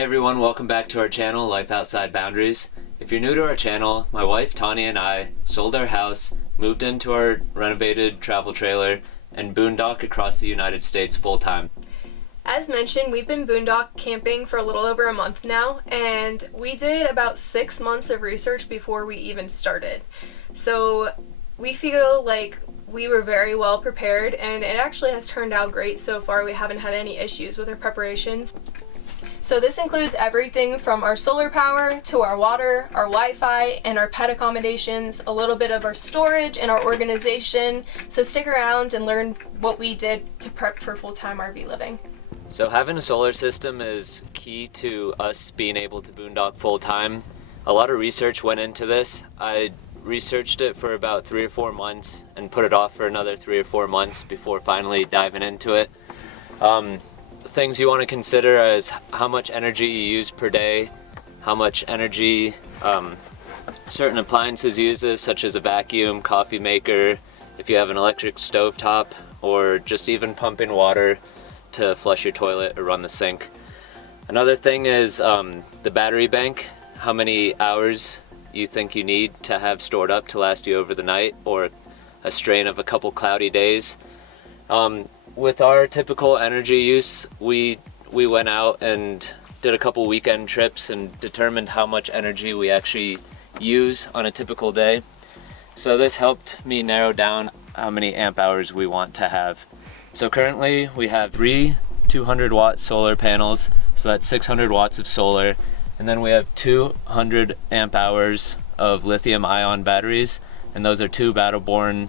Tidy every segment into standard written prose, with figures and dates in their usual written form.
Hey everyone, welcome back to our channel, Life Outside Boundaries. If you're new to our channel, my wife Tanya and I sold our house, moved into our renovated travel trailer, and boondock across the United States full-time. As mentioned, we've been boondock camping for a little over a month now, and we did about 6 months of research before we even started. So we feel like we were very well prepared, and it actually has turned out great so far. We haven't had any issues with our preparations. So this includes everything from our solar power to our water, our Wi-Fi, and our pet accommodations, a little bit of our storage and our organization. So stick around and learn what we did to prep for full-time RV living. So having a solar system is key to us being able to boondock full-time. A lot of research went into this. I researched it for about 3 or 4 months and put it off for another 3 or 4 months before finally diving into it. Things you want to consider is how much energy you use per day, how much energy certain appliances uses, such as a vacuum, coffee maker, if you have an electric stovetop, or just even pumping water to flush your toilet or run the sink. Another thing is the battery bank, how many hours you think you need to have stored up to last you over the night or a strain of a couple cloudy days. With our typical energy use, we went out and did a couple weekend trips and determined how much energy we actually use on a typical day. So this helped me narrow down how many amp hours we want to have. So currently we have 3 200-watt solar panels, so that's 600 watts of solar, and then we have 200 amp hours of lithium-ion batteries, and those are 2 Battleborn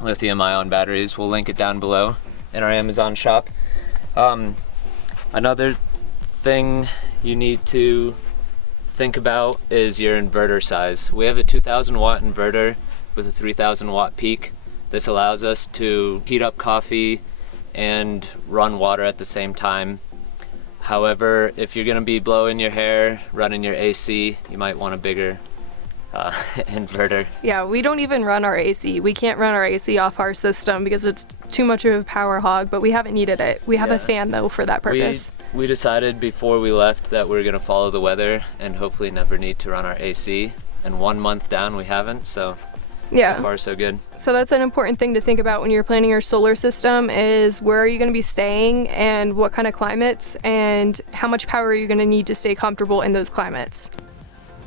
lithium-ion batteries. We'll link it down below in our Amazon shop. Another thing you need to think about is your inverter size. We have a 2000 watt inverter with a 3000 watt peak. This allows us to heat up coffee and run water at the same time. However, if you're going to be blowing your hair, running your AC, you might want a bigger inverter. Yeah, we don't even run our AC. We can't run our AC off our system because it's too much of a power hog, but we haven't needed it. We have a fan though for that purpose. We decided before we left that we were going to follow the weather and hopefully never need to run our AC. And 1 month down we haven't, so yeah. So far so good. So that's an important thing to think about when you're planning your solar system is where are you going to be staying and what kind of climates and how much power are you going to need to stay comfortable in those climates.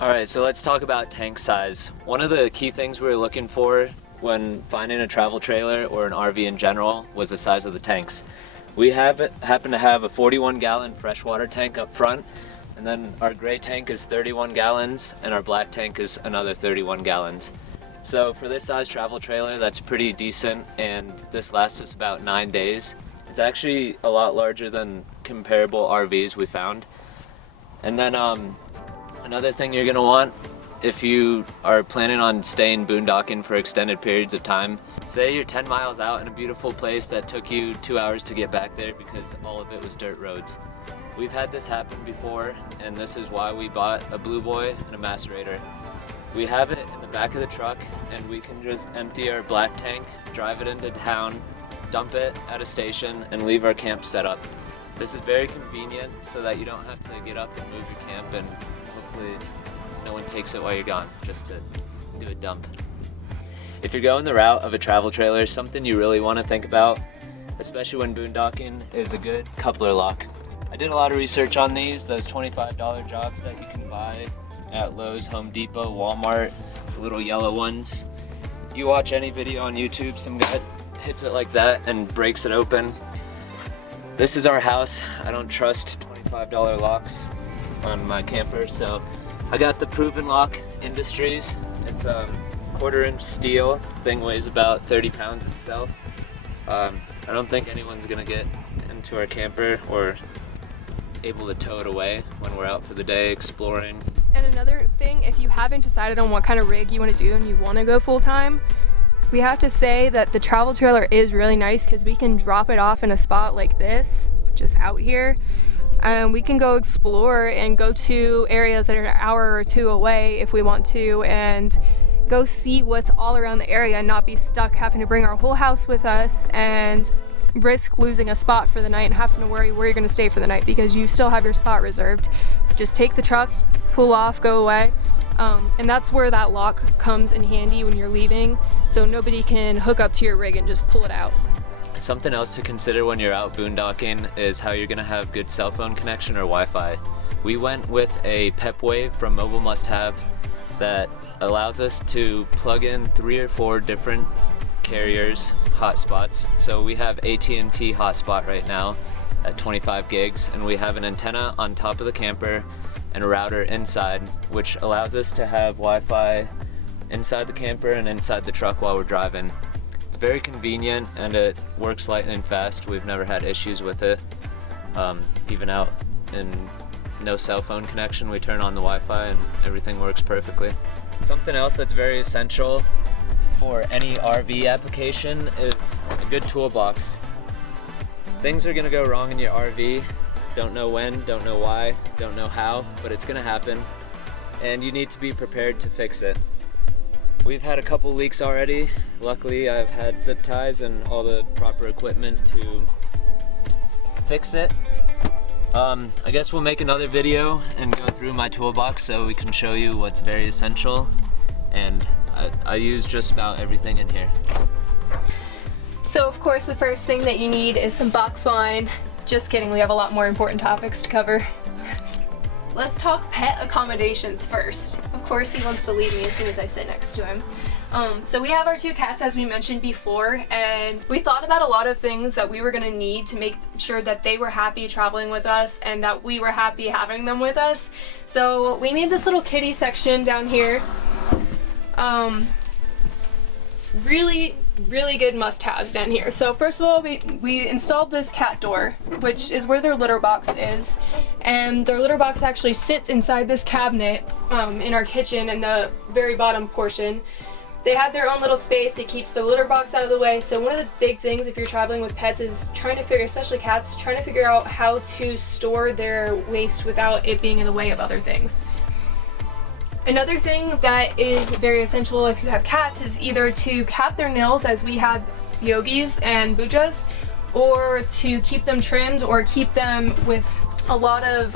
Alright, so let's talk about tank size. One of the key things we were looking for when finding a travel trailer or an RV in general was the size of the tanks. We happen to have a 41-gallon freshwater tank up front, and then our gray tank is 31 gallons and our black tank is another 31 gallons. So for this size travel trailer, that's pretty decent, and this lasts us about 9 days. It's actually a lot larger than comparable RVs we found. And then another thing you're gonna want if you are planning on staying boondocking for extended periods of time, say you're 10 miles out in a beautiful place that took you 2 hours to get back there because all of it was dirt roads. We've had this happen before, and this is why we bought a Blue Boy and a macerator. We have it in the back of the truck, and we can just empty our black tank, drive it into town, dump it at a station, and leave our camp set up. This is very convenient so that you don't have to get up and move your camp, and hopefully no one takes it while you're gone, just to do a dump. If you're going the route of a travel trailer, something you really want to think about, especially when boondocking, is a good coupler lock. I did a lot of research on these, those $25 jobs that you can buy at Lowe's, Home Depot, Walmart, the little yellow ones. You watch any video on YouTube, some guy hits it like that and breaks it open. This is our house. I don't trust $25 locks on my camper, so I got the Proven Lock Industries. It's a 1/4-inch steel. Thing weighs about 30 pounds itself. I don't think anyone's gonna get into our camper or able to tow it away when we're out for the day exploring. And another thing, if you haven't decided on what kind of rig you want to do and you want to go full-time, we have to say that the travel trailer is really nice because we can drop it off in a spot like this, just out here. We can go explore and go to areas that are an hour or 2 away if we want to, and go see what's all around the area and not be stuck having to bring our whole house with us and risk losing a spot for the night and having to worry where you're going to stay for the night because you still have your spot reserved. Just take the truck, pull off, go away. And that's where that lock comes in handy when you're leaving, so nobody can hook up to your rig and just pull it out. Something else to consider when you're out boondocking is how you're going to have good cell phone connection or Wi-Fi. We went with a PepWave from Mobile Must Have that allows us to plug in 3 or 4 different carriers hotspots. So we have AT&T hotspot right now at 25 gigs, and we have an antenna on top of the camper and a router inside, which allows us to have Wi-Fi inside the camper and inside the truck while we're driving. It's very convenient and it works lightning fast. We've never had issues with it. Even out in no cell phone connection, we turn on the Wi-Fi and everything works perfectly. Something else that's very essential for any RV application is a good toolbox. Things are gonna go wrong in your RV. Don't know when, don't know why, don't know how, but it's gonna happen, and you need to be prepared to fix it. We've had a couple leaks already. Luckily, I've had zip ties and all the proper equipment to fix it. I guess we'll make another video and go through my toolbox so we can show you what's very essential, and I use just about everything in here. So of course the first thing that you need is some box wine. Just kidding, we have a lot more important topics to cover. Let's talk pet accommodations first. Of course he wants to leave me as soon as I sit next to him. So we have our 2 cats, as we mentioned before, and we thought about a lot of things that we were going to need to make sure that they were happy traveling with us and that we were happy having them with us. So we made this little kitty section down here. Really good must-haves down here. So first of all, we installed this cat door, which is where their litter box is, and their litter box actually sits inside this cabinet in our kitchen in the very bottom portion. They have their own little space. It keeps the litter box out of the way. So one of the big things if you're traveling with pets is trying to figure, especially cats, trying to figure out how to store their waste without it being in the way of other things. Another thing that is very essential if you have cats is either to cap their nails, as we have Yogis and Bujas, or to keep them trimmed or keep them with a lot of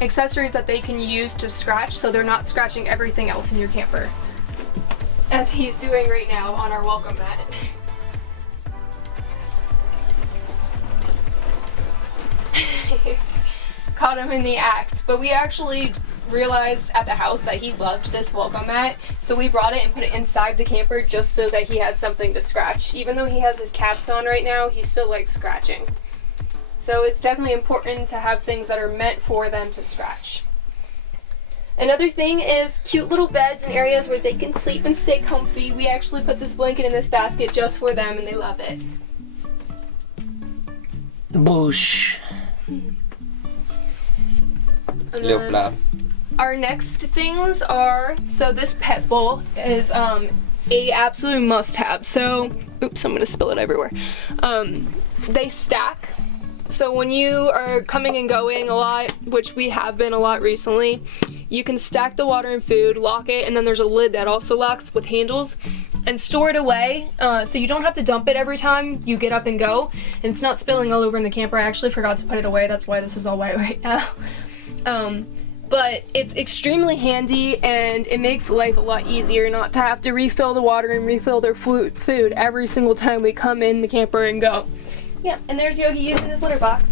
accessories that they can use to scratch so they're not scratching everything else in your camper, as he's doing right now on our welcome mat. Caught him in the act, but we actually realized at the house that he loved this welcome mat, so we brought it and put it inside the camper just so that he had something to scratch. Even though he has his caps on right now, he still likes scratching. So it's definitely important to have things that are meant for them to scratch. Another thing is cute little beds and areas where they can sleep and stay comfy. We actually put this blanket in this basket just for them and they love it. The bush. Little blob. Our next things are, so this pet bowl is a absolute must-have. So, oops, I'm gonna spill it everywhere. They stack. So when you are coming and going a lot, which we have been a lot recently, you can stack the water and food, lock it, and then there's a lid that also locks with handles, and store it away, so you don't have to dump it every time you get up and go, and it's not spilling all over in the camper. I actually forgot to put it away, that's why this is all white right now. But it's extremely handy and it makes life a lot easier not to have to refill the water and refill their food every single time we come in the camper and go. Yeah, and there's Yogi using his litter box.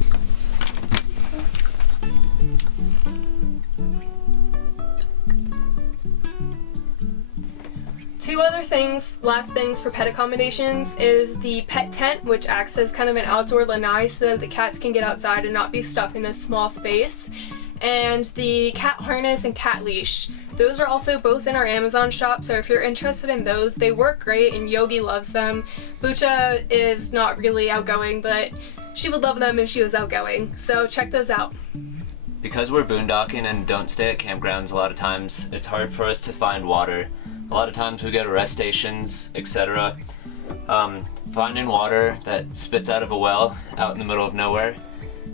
Two other things, last things for pet accommodations, is the pet tent, which acts as kind of an outdoor lanai so that the cats can get outside and not be stuck in this small space. And the cat harness and cat leash. Those are also both in our Amazon shop, so if you're interested in those, they work great and Yogi loves them. Bucha is not really outgoing, but she would love them if she was outgoing, so check those out. Because we're boondocking and don't stay at campgrounds a lot of times, it's hard for us to find water. A lot of times we go to rest stations, etc. Finding water that spits out of a well out in the middle of nowhere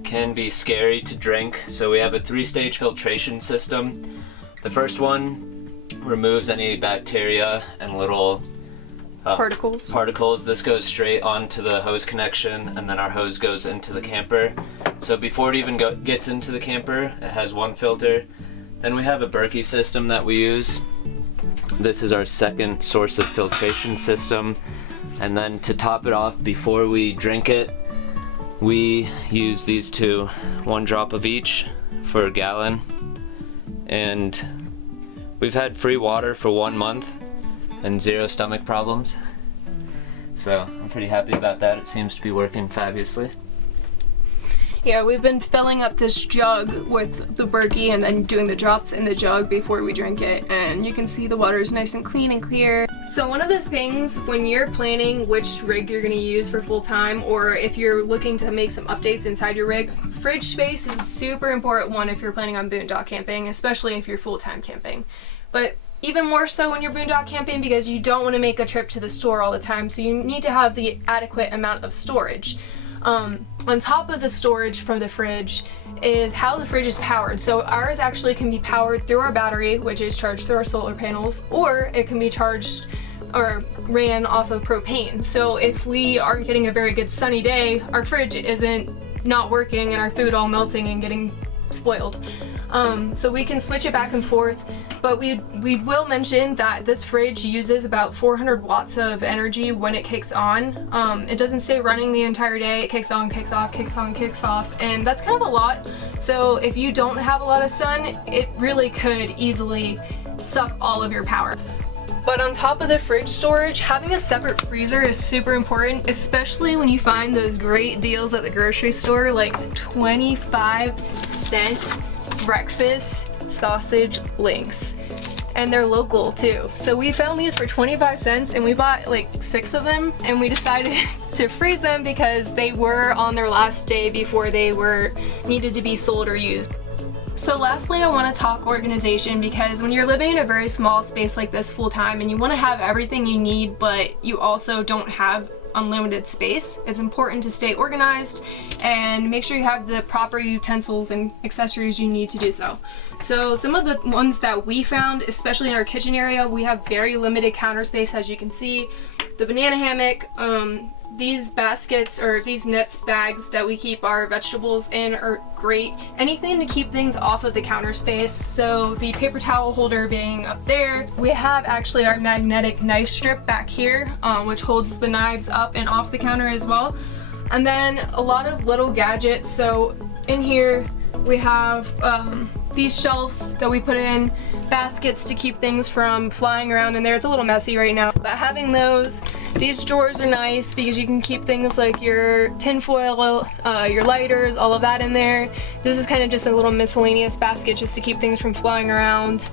can be scary to drink, so we have a 3-stage filtration system. The first one removes any bacteria and little particles. This goes straight onto the hose connection, and then our hose goes into the camper. So before it even gets into the camper, it has one filter. Then we have a Berkey system that we use. This is our second source of filtration system. And then to top it off, before we drink it, we use these two, 1 drop of each for a gallon. And we've had free water for 1 month and 0 stomach problems. So I'm pretty happy about that. It seems to be working fabulously. Yeah, we've been filling up this jug with the Berkey and then doing the drops in the jug before we drink it, and you can see the water is nice and clean and clear. So one of the things when you're planning which rig you're going to use for full time, or if you're looking to make some updates inside your rig, fridge space is a super important one if you're planning on boondock camping, especially if you're full-time camping. But even more so when you're boondock camping, because you don't want to make a trip to the store all the time, so you need to have the adequate amount of storage. On top of the storage for the fridge is how the fridge is powered. So ours actually can be powered through our battery, which is charged through our solar panels, or it can be charged or ran off of propane. So if we aren't getting a very good sunny day, our fridge isn't not working and our food all melting and getting spoiled. So we can switch it back and forth, but we will mention that this fridge uses about 400 watts of energy when it kicks on. It doesn't stay running the entire day. It kicks on, kicks off, kicks on, kicks off, and that's kind of a lot. So if you don't have a lot of sun, it really could easily suck all of your power. But on top of the fridge storage, having a separate freezer is super important, especially when you find those great deals at the grocery store, like 25-cent breakfast sausage links. And they're local too. So we found these for 25 cents and we bought like 6 of them, and we decided to freeze them because they were on their last day before they were needed to be sold or used. So lastly, I want to talk organization, because when you're living in a very small space like this full time and you want to have everything you need, but you also don't have unlimited space, it's important to stay organized and make sure you have the proper utensils and accessories you need to do so. So some of the ones that we found, especially in our kitchen area, we have very limited counter space, as you can see. The banana hammock, these baskets or these nets bags that we keep our vegetables in are great. Anything to keep things off of the counter space. So the paper towel holder being up there. We have actually our magnetic knife strip back here, which holds the knives up and off the counter as well. And then a lot of little gadgets. So in here we have these shelves that we put in, baskets to keep things from flying around in there. It's a little messy right now, but having those, these drawers are nice because you can keep things like your tin foil, your lighters, all of that in there. This is kind of just a little miscellaneous basket just to keep things from flying around.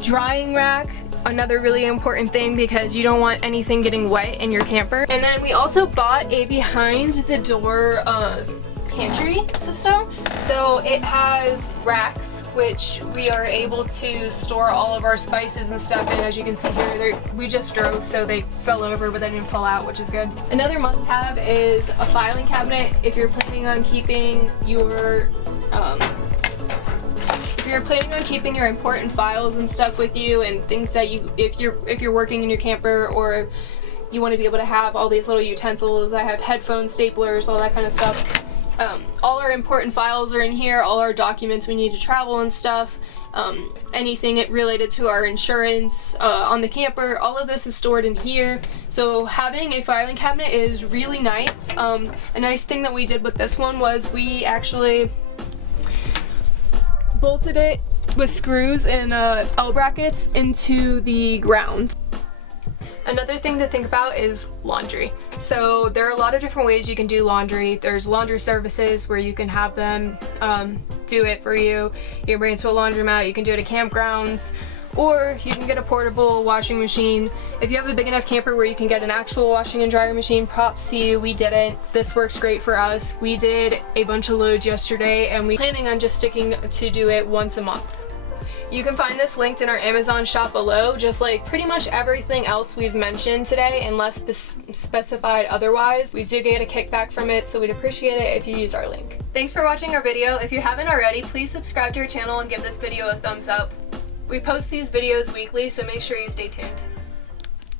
Drying rack, another really important thing because you don't want anything getting wet in your camper. And then we also bought a behind the door pantry system. So it has racks which we are able to store all of our spices and stuff in. As you can see here, we just drove so they fell over but they didn't fall out, which is good. Another must-have is a filing cabinet if you're planning on keeping your important files and stuff with you, and things that you, if you're working in your camper or you want to be able to have all these little utensils. I have headphones, staplers, all that kind of stuff. All our important files are in here, all our documents we need to travel and stuff, anything related to our insurance on the camper, all of this is stored in here. So having a filing cabinet is really nice. A nice thing that we did with this one was we actually bolted it with screws and L brackets into the ground. Another thing to think about is laundry. So there are a lot of different ways you can do laundry. There's laundry services where you can have them do it for you. You can bring it to a laundromat, you can do it at campgrounds, or you can get a portable washing machine. If you have a big enough camper where you can get an actual washing and dryer machine, props to you. We didn't. This works great for us. We did a bunch of loads yesterday and we're planning on just sticking to do it once a month. You can find this linked in our Amazon shop below, just like pretty much everything else we've mentioned today, unless specified otherwise. We do get a kickback from it, so we'd appreciate it if you use our link. Thanks for watching our video. If you haven't already, please subscribe to our channel and give this video a thumbs up. We post these videos weekly, so make sure you stay tuned.